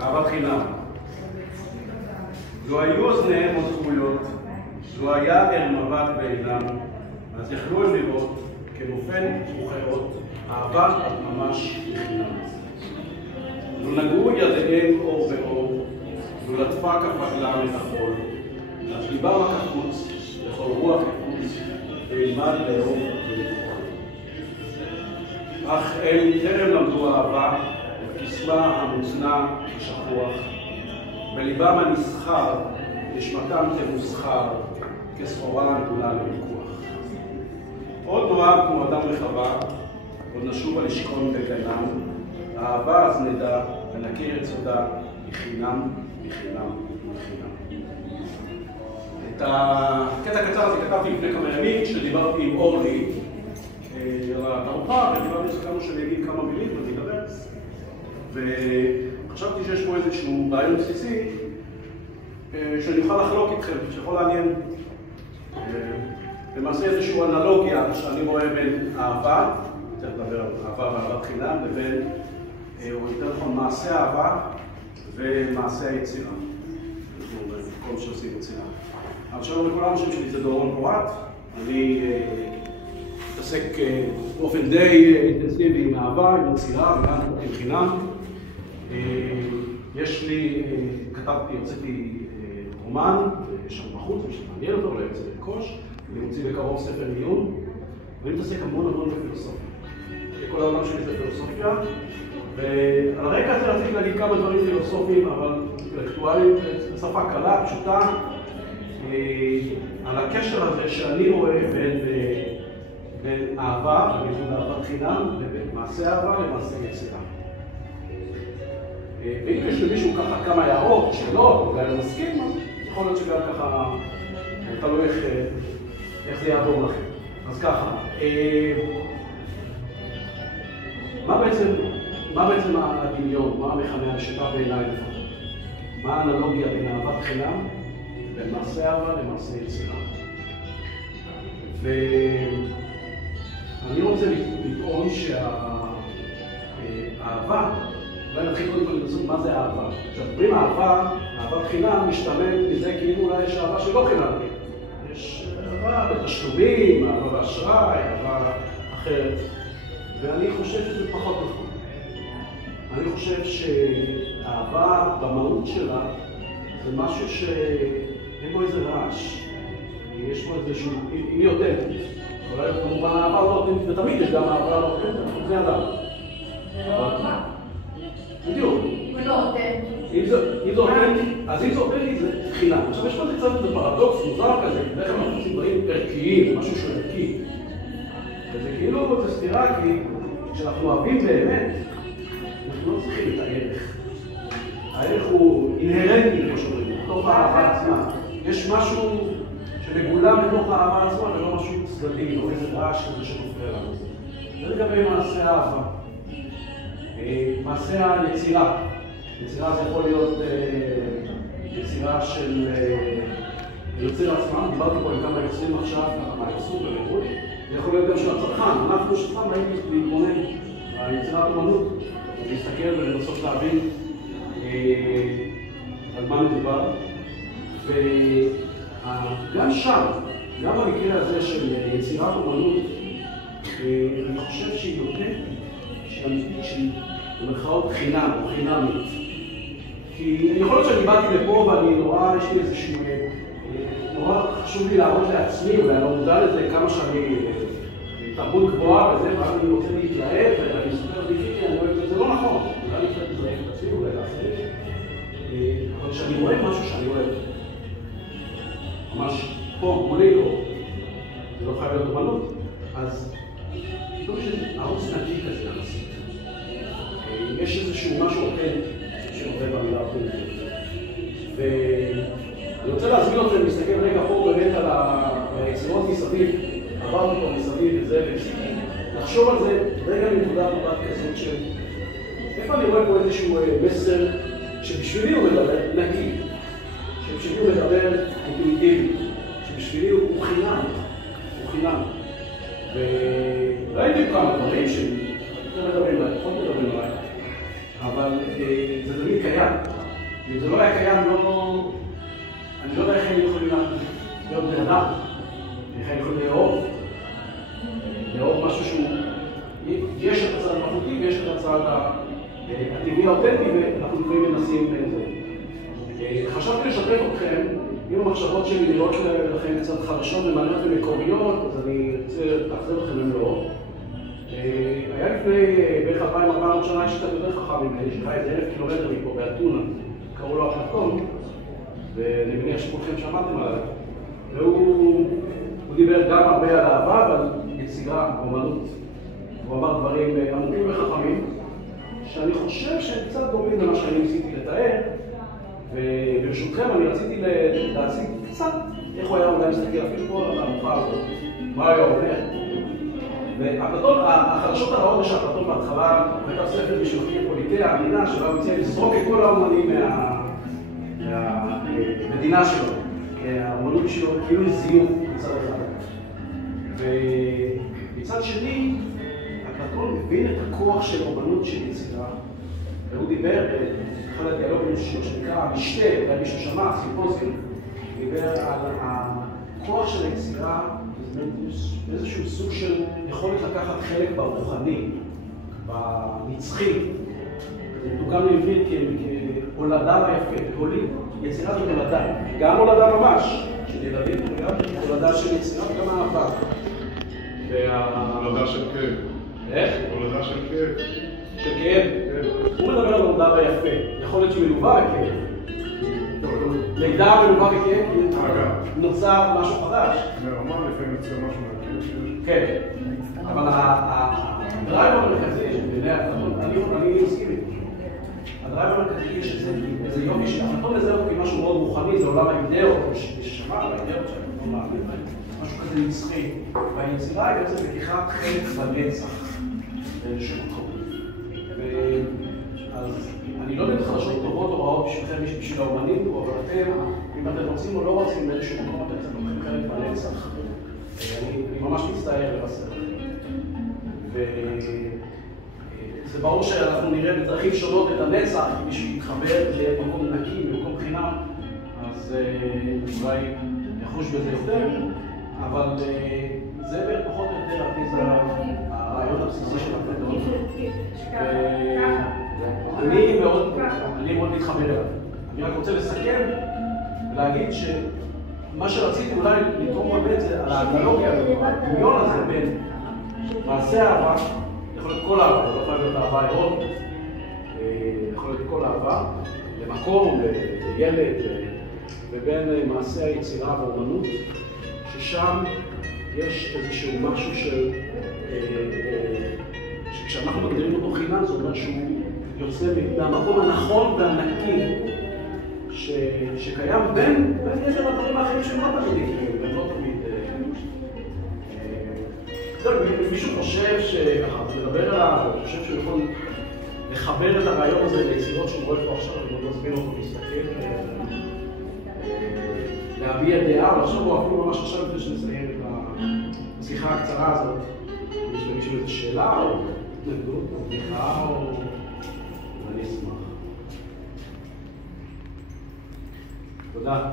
אהבת חינם. לו היו אוזניהם עוד כבויות, לו היה אל מבט בעינם, אז יכלו הם לראות כנופן וכאות, אהבה ממש בחינם. לו נגעו ידיהם אור באור, לו לטפה כפגלם את החול, אז ליבם הקפוץ לכל רוח יחוץ, וילמד לאהוב ולבחור. אך הם טרם למדו אהבה, את קסמה המוצנע כשכוח, בליבם הנסחר, נשמתם תמוסחר, כסחורה נתונה לוויכוח. עוד נאהב כמו אדם וחווה, עוד נשובה לשכון בגנם, האהבה אז נדע ונכיר את סודה בחינם, בחינם, בחינם. את הקטע הקצר הזה כתבתי לפני כמה ימים, כשדיברתי עם אורלי על התערוכה, ודיברתי שכמה שאני אגיד כמה מילים ואני אדבר. וחשבתי שיש פה איזשהו רעיון בסיסי שאני אוכל לחלוק איתכם, שיכול לעניין למעשה איזושהי אנלוגיה שאני רואה בין אהבה, צריך לדבר על אהבה ואהבת חינם, לבין, או יותר נכון, מעשה אהבה ומעשה היצירה. כל שעושים יצירה. אבל שלום לכולם, השם שלי זה דורון פורט. אני מתעסק באופן די אינטנסיבי עם אהבה, עם יצירה וגם עם חינם. יש לי, הוצאתי רומן, יש שם בחוץ, מי שמעניין אותו, אולי יוצא לרכוש. אני מוציא בקרוב ספר עיון, ואני מתעסק המון בפילוסופיה. כל העולם שלי זה פילוסופיה, ועל הרקע הזה רציתי להגיד כמה דברים פילוסופיים, אבל אינטלקטואליים, בשפה קלה, פשוטה, על הקשר הזה שאני רואה בין אהבה, ובין אהבת חינם, לבין מעשה אהבה למעשה יצירה. ואם יש למישהו ככה כמה הערות, שאלות, אולי אני מסכים, אז יכול להיות שגם ככה, תלוי איך זה יעבור לכם. אז ככה, מה בעצם הדמיון, מה המכנה המשותף בעיניי לפחות? מה האנלוגיה בין אהבת חינם, בין מעשה אהבה למעשה יצירה? ואני רוצה לטעון שהאהבה, אולי נתחיל קודם כל לנסות מה זה אהבה. כשאומרים אהבה, אהבת חינם משתמע מזה כאילו אולי יש אהבה שלא חינם. יש אהבה בתשלומים, אהבה באשראי, אהבה אחרת. ואני חושב שזה פחות נכון. אני חושב שהאהבה במהות שלה זה משהו שאין בו איזה רעש. יש בו איזשהו, היא אותנטית. אולי כמובן האהבה לא אותנטית, ותמיד יש גם אהבה לא אותנטית, זה אדם. בדיוק. ולא אותנטית. אם זה אותנטית, אז אם זה אותנטית זה חינם. עכשיו יש פה קצת איזה פרדוקס מוזר כזה, בדרך כלל אנחנו עושים דברים ערכיים, משהו שהוא ערכי. וזה כאילו זה סתירה, כי כשאנחנו אוהבים באמת, אנחנו לא צריכים את הערך. הערך הוא אינהרנטי, כמו שאומרים, בתוך האהבה עצמה. יש משהו שמגולם בתוך האהבה עצמה, ולא משהו צדדי, או איזה רעש כזה שמופריע לנו. זה לגבי מעשה האהבה. מעשה היצירה. יצירה זה יכול להיות יצירה של יוצר עצמם. דיברתי פה עם כמה יוצרים עכשיו, מה יוצרו בלימוד. זה יכול להיות גם של הצרכן. אנחנו שצרכן באים להתבונן ביצירת אומנות, להסתכל ולנסות להבין על מה מדובר. וגם שם, גם במקרה הזה של יצירת אומנות, אני חושב שהיא נותנת, שהיא אמיתית, שהיא במרכאות חינם או חינמית. כי יכול להיות שאני באתי לפה ואני נורא, יש לי איזשהו, נורא חשוב לי להראות לעצמי, ואני לא מודע לזה כמה שאני תרבות גבוהה וזה, ואז אני רוצה להתלהב, ואני אספר לי, אני אוהב את זה, זה לא נכון. אולי אני חושב לזה לעצמי, אולי לאחרים. אבל כשאני רואה משהו שאני אוהב, ממש פה, מולי, או זה לא חייב להיות אומנות, אז לא שזה ערוץ נקי כזה יחסית. יש איזשהו משהו אותנטי שעובד במילה אותנטית. ואני רוצה להזמין אתכם להסתכל רגע פה באמת על היצירות מסביב, עברנו פה מסביב וזה, לחשוב על זה רגע מנקודת מבט כזאת של איפה אני רואה פה איזשהו מסר שבשבילי הוא מדבר נקי, שבשבילי הוא מדבר אינטואיטיבי, שבשבילי הוא חינם, הוא חינם. וראיתי כמה דברים שאני מדברים עליי, יכול לדבר עליי. אבל זה תמיד קיים. אם זה לא היה קיים, אני לא יודע איך הם יכולים להיות בן אדם. איך הם יכולים לאהוב משהו שהוא... יש את הצד המלאכותי ויש את הצד הטבעי האותנטי, ואנחנו לפעמים מנסים בזה. חשבתי לשתף אתכם עם המחשבות שלי לראות לכם קצת חדשות ומעניינות ומקוריות, אז אני רוצה להחזיר אתכם למלוא. היה לפני בערך 2,400 שנה יש קצת יותר חכם ממני, שחי איזה 1,000 קילומטר מפה, באתונה, קראו לו אפלטון, ואני מניח שכולכם שמעתם עליו. והוא דיבר גם הרבה על אהבה ועל יצירה, אומנות. הוא אמר דברים עמוקים וחכמים, שאני חושב שהם קצת דומים למה שאני ניסיתי לתאר, וברשותכם אני רציתי להציג קצת איך הוא היה אולי מסתכל אפילו פה על המופע הזאת, מה היה אומר. ואפלטון, החדשות הרעות זה שאפלטון בהתחלה הייתה ספר בשביל פוליטאה, המדינה שבה הוא הציע לזרוק את כל האומנים מהמדינה שלו, כי האומנות שלו כאילו זיוף מצד אחד. ומצד שני, אפלטון מבין את הכוח של אומנות של יצירה, והוא דיבר באחד הדיאלוגים שלו שנקרא משתה, אולי מישהו שמע, סימפוזיום, דיבר על הכוח של היצירה, איזשהו סוג של יכולת לקחת חלק ברוחני, בנצחי. זה מתוקן לעברית כהולדה ויפה, יצירה זו הולדה, גם הולדה ממש, של ילדים, וגם הולדה של יצירה וגם אהבה. הולדה של כאב. איך? הולדה של כאב. של כאב? הוא מדבר על הולדה ויפה, יכול להיות שמלווה בכאב. לידה מלווה בכאב, נוצר משהו חדש. ברמה לפעמים יוצא משהו מהכאב. כן, אבל הדרייב המרכזי, אני מסכים איתו. הדרייב המרכזי יש איזה יופי שאפלטון לזה הוא כמשהו מאוד רוחני, זה עולם האידאות, ששמע על האידאות שאני לא מאמין בהם, משהו כזה נצחי. והיצירה היא בעצם לקיחת חלק בנצח באיזשהו מקום. אז אני לא יודע אם חדשות טובות או רעות בשבילכם בשביל האומנים פה, אבל אתם, אם אתם רוצים או לא רוצים באיזשהו מקום, אתם קצת לוקחים חלק בנצח. אני ממש מצטער לבשר לכם. וזה ברור שאנחנו נראה בדרכים שונות את הנצח, אם מישהו יתחבר למקום נקי, במקום חינם, אז אולי יחוש בזה יותר, אבל זה בערך פחות או יותר הרעיון הבסיסי של אפלטון. אני מאוד מתחבר אליו. אני רק רוצה לסכם ולהגיד שמה שרציתי אולי לתרום באמת זה על האנלוגיה, הדמיון הזה בין מעשה אהבה, יכול להיות כל אהבה, לא יכול להיות אהבה אירונית, יכול להיות כל אהבה, למקום, לילד, ובין מעשה היצירה והאומנות, ששם יש איזשהו משהו שכשאנחנו מגדירים אותו חינם, זאת אומרת שהוא יוצא מהמקום הנכון והנקי שקיים בין יתר הדברים האחרים שהם לא תמיד יקרים, והם לא תמיד... אם מישהו חושב שככה, זה מדבר עליו, אני חושב שהוא יכול לחבר את הרעיון הזה ליצירות שהוא רואה פה עכשיו, אני לא מזמין אותו להסתכל, להביע דעה, אבל עכשיו הוא אפילו ממש עכשיו לפני שנסיים את השיחה הקצרה הזאת. יש למישהו איזו שאלה או התנגדות או בדיחה או... אני אשמח. תודה.